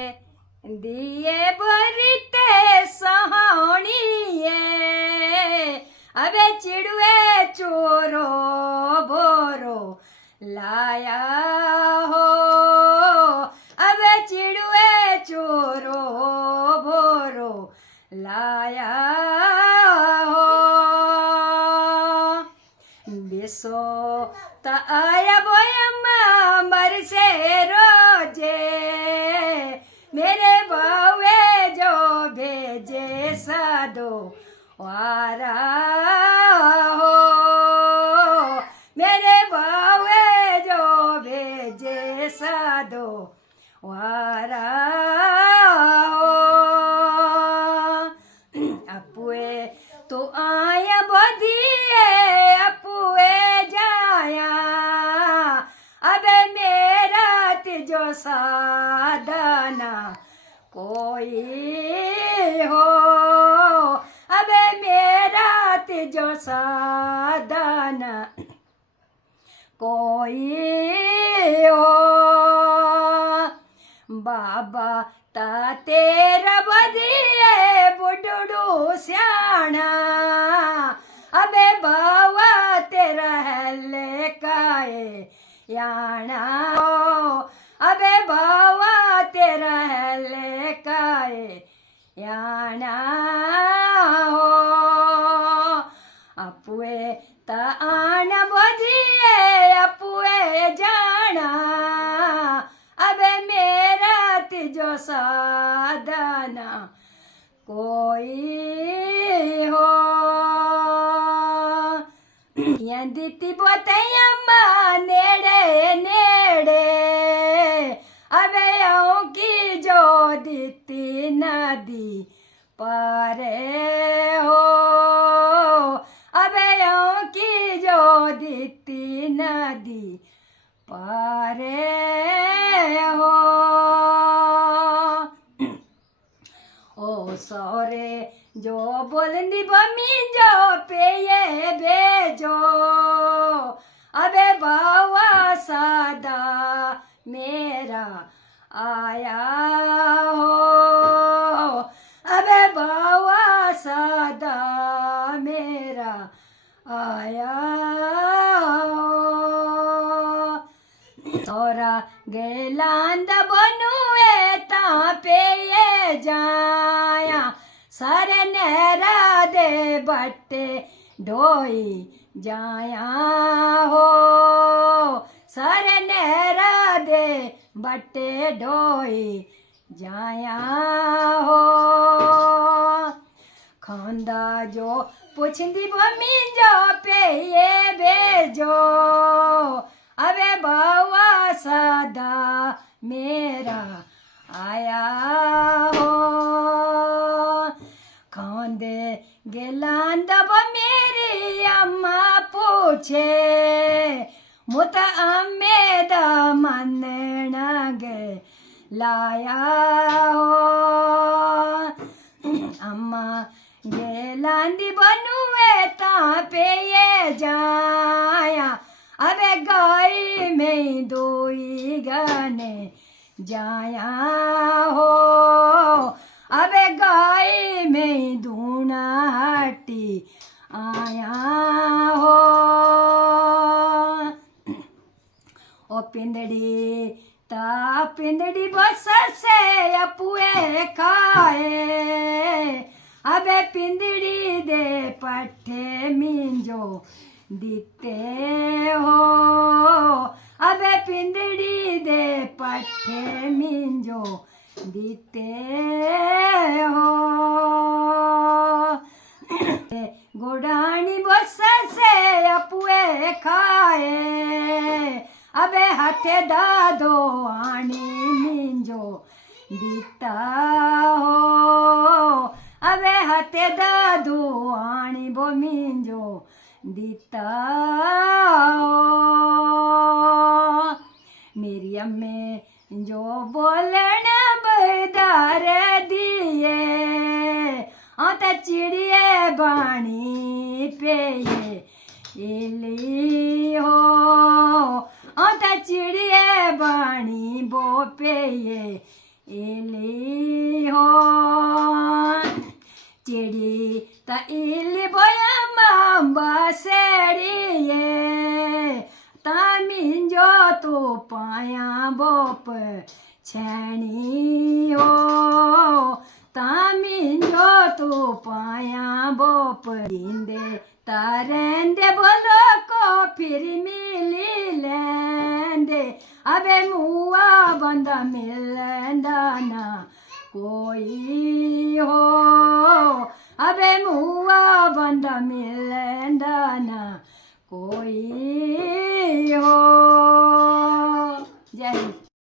दिए भरते सहाणीए अबे चिड़ुए चोरो भोरो लाया हो अबे चिड़ुए चोरो भोरो लाया हो बेसो आया बोयम्मा बरसे रोजे मेरे बावे जो भेजे सादो वारा हो मेरे बावे जो भेजे सादो वारा हो अपुए तो आया बधिए अपुए जाया अबे मेरा तिजो साधना कोई हो अबे मेरा तिजो साधना कोई हो बाबा ता तेरा बधिए बुडड़ू स्याणा अबे बावा तेरा हले काए याना अबे बावा तेरा हले काए याना हो अपुए ता आन बधिए अपुए जाना अबे मेरा तिजो साधना कोई हो यंदिति बोतयम्मा नेड़े नेड़े अबे आऊं की जो दिती नदी परे हो अबे आऊं की जो दिती नदी परे हो ओ सोरे जो बोलनी बमी जो पे ये भेजो अबे बावा सादा मेरा आया हो अबे बावा सादा मेरा आया हो तोरा गेलांद बनुए ता पे ये जाया सारे नेरा दे बट्टे ढोई जाया हो सारे नेरा दे बट्टे ढोई जाया हो खांदा जो पुछंदी बमी जो पे ये भेजो अबे बावा सादा मेरा आया हो खांदे गेलांदब मेरी अम्मा पूछे मुता अम्मेद मनना गे लाया हो अम्मा गेलांदी बनुए ता पे ये जाया अबे गाय में दोई गाने जाया हो अबे गाय में दूना हटी आया हो ओ पिंदड़ी ता पिंदड़ी बस से अपुए खाए अबे पिंदड़ी दे पट्टे मिंजो दीते हो अबे पिंदड़ी दे पट्टे मिंजो दीते हो गोडानी बस से अपुए खाए अबे हाथे दादो आनी मिंजो दीता हो अबे हाथे दादो आनी बो मिंजो दीता हो मेरी अम्मे जो बोलना बदार दिए आता चिड़िए बाणी पे इली हो आता चिड़िए बाणी बो पे इली हो चिड़ी त इली बोया मां सेड़िए तामिंजो तू पाया बोप छेणी हो तामिंजो तू पाया बोप दींदे तारेंदे बोलो को फिर मिली लेंदे अबे मुआ बंदा मिलंदा ना कोई हो अबे मुआ बंदा मिलंदा ना कोई